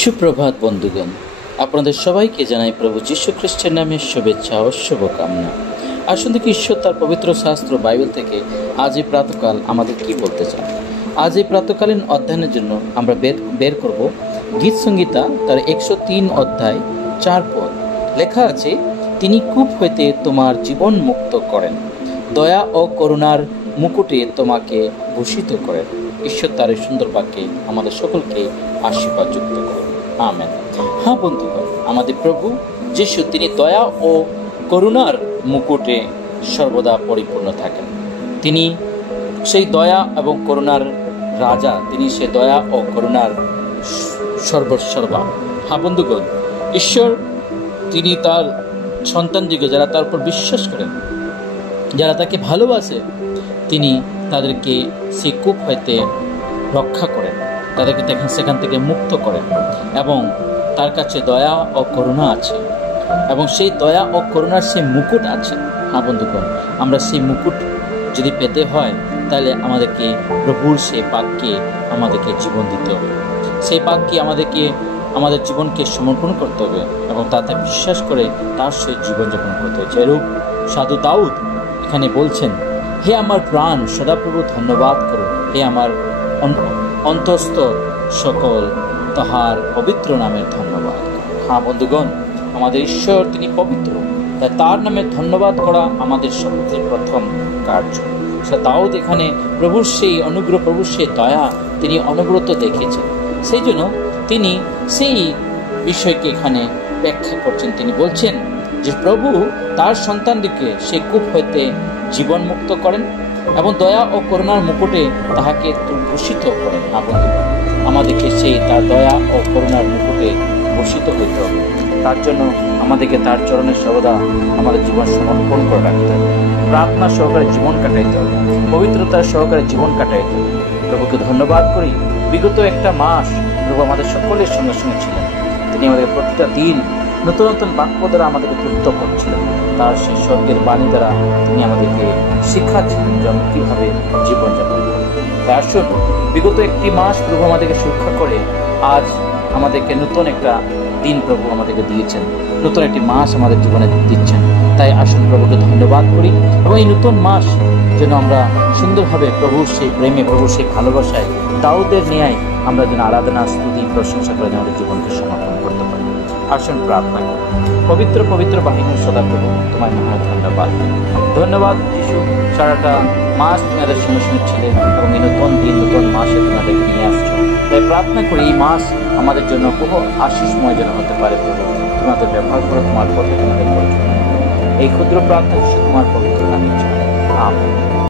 সুপ্রভাত বন্ধুগণ, আপনাদের সবাইকে জানাই প্রভু যীশু খ্রিস্টের নামে শুভেচ্ছা ও শুভকামনা। আসুন দেখি ঈশ্বর তার পবিত্র শাস্ত্র বাইবেল থেকে আজ এই প্রাতকাল আমাদের কি বলতে চান। আজ এই প্রাতকালীন অধ্যয়নের জন্য আমরা বের করব গীত সংহিতা তার 103 অধ্যায় 4 পদ। লেখা আছে, তিনি কূপ হইতে তোমার জীবন মুক্ত করেন, দয়া ও করুণার মুকুটে তোমাকে ভূষিত করেন। ঈশ্বর তার এই সুন্দর বাক্যে আমাদের সকলকে আশীর্বাদ যুক্ত করেন। আমেন। হ্যাঁ বন্ধুগণ, আমাদের প্রভু যিশু তিনি দয়া ও করুণার মুকুটে সর্বদা পরিপূর্ণ থাকেন। তিনি সেই দয়া এবং করুণার রাজা, তিনি সে দয়া ও করুণার সর্বসর্বা। হ্যাঁ বন্ধুগণ, ঈশ্বর তিনি তার সন্তানদিকে যারা তার উপর বিশ্বাস করেন, যারা তাকে ভালোবাসে, তিনি তাদেরকে সেই কূপ হইতে রক্ষা করেন, তাদেরকে সেখান থেকে মুক্ত করেন এবং তার কাছে দয়া ও করুণা আছে এবং সেই দয়া ও করুণার সেই মুকুট আছে। হ্যাঁ বন্ধুগণ, আমরা সেই মুকুট যদি পেতে হয় তাহলে আমাদেরকে প্রভুর সেই বাক্যে আমাদেরকে জীবন দিতে হবে, সেই বাক্যে আমাদের জীবনকে সমর্পণ করতে হবে এবং তাতে বিশ্বাস করে তার সহিত জীবনযাপন করতে হবে। যেরূপ সাধু দাউদ এখানে বলছেন, হে আমার প্রাণ সদাপ্রভু ধন্যবাদ করো, হে আমার অন্তস্থ সকল তাহার পবিত্র নামের ধন্যবাদ। হ্যাঁ বন্ধুগণ, আমাদের ঈশ্বর তিনি পবিত্র, তাই তার নামে ধন্যবাদ করা আমাদের সবচেয়ে প্রথম কার্য। দাউদ এখানে প্রভুর সেই অনুগ্রহ, প্রভুর সেই দয়া তিনি অনবরত দেখেছেন, সেই জন্য তিনি সেই বিষয়কে এখানে ব্যাখ্যা করছেন। তিনি বলছেন যে প্রভু তার সন্তানদিকে সেই কূপ হইতে জীবন মুক্ত করেন এবং দয়া ও করুণার মুকুটে তাহাকে ভূষিত করেন। আমাদেরকে সেই তার দয়া ও করুণার মুকুটে ভূষিত হইতে হবে। তার জন্য আমাদেরকে তার চরণে সর্বদা আমাদের জীবন সমর্পণ করে রাখতে হবে, প্রার্থনা সহকারে জীবন কাটাইতে হবে, পবিত্রতার সহকারে জীবন কাটাইতে হবে। প্রভুকে ধন্যবাদ করি, বিগত একটা মাস প্রভু আমাদের সকলের সঙ্গে সঙ্গে ছিলেন। তিনি আমাদের প্রতিটা দিন নতুন নতুন বাক্য দ্বারা আমাদেরকে তৃপ্ত করছিলেন। তার সেই স্বর্গের বাণী দ্বারা তিনি আমাদেরকে শিক্ষাচ্ছিলেন যে আমরা কীভাবে জীবনযাপন করি। তাই আসুন, বিগত একটি মাস প্রভু আমাদেরকে সুরক্ষা করে আজ আমাদেরকে নতুন একটা দিন প্রভু আমাদেরকে দিয়েছেন, নতুন একটি মাস আমাদের জীবনে দিচ্ছেন। তাই আসুন প্রভুকে ধন্যবাদ করি এবং এই নতুন মাস যেন আমরা সুন্দরভাবে প্রভুর সেই প্রেমে, প্রভুর সেই ভালোবাসায় দাউদের ন্যায় আমরা যেন আরাধনা, স্তুতি, প্রশংসা করে আমাদের জীবনকে সমর্পণ করতে পারি। আসুন প্রার্থনা করি। পবিত্র পবিত্র বাহিনীর সদাপ্রভু, তোমায় মহা ধন্যবাদ। ধন্যবাদ যিশু, সারাটা মাস তোমাদের সঙ্গে সঙ্গে ছিলেন এবং এই নতুন দিন, নতুন মাসে তোমাদেরকে নিয়ে আসছো। তাই প্রার্থনা করি এই মাস আমাদের জন্য বহু আশীষময় যেন হতে পারে। প্রভু তোমাদের ব্যবহার করো, তোমার পথে তোমাদের পরিচালনা করো। এই ক্ষুদ্র প্রার্থনা তোমার পবিত্র নামে। আমেন।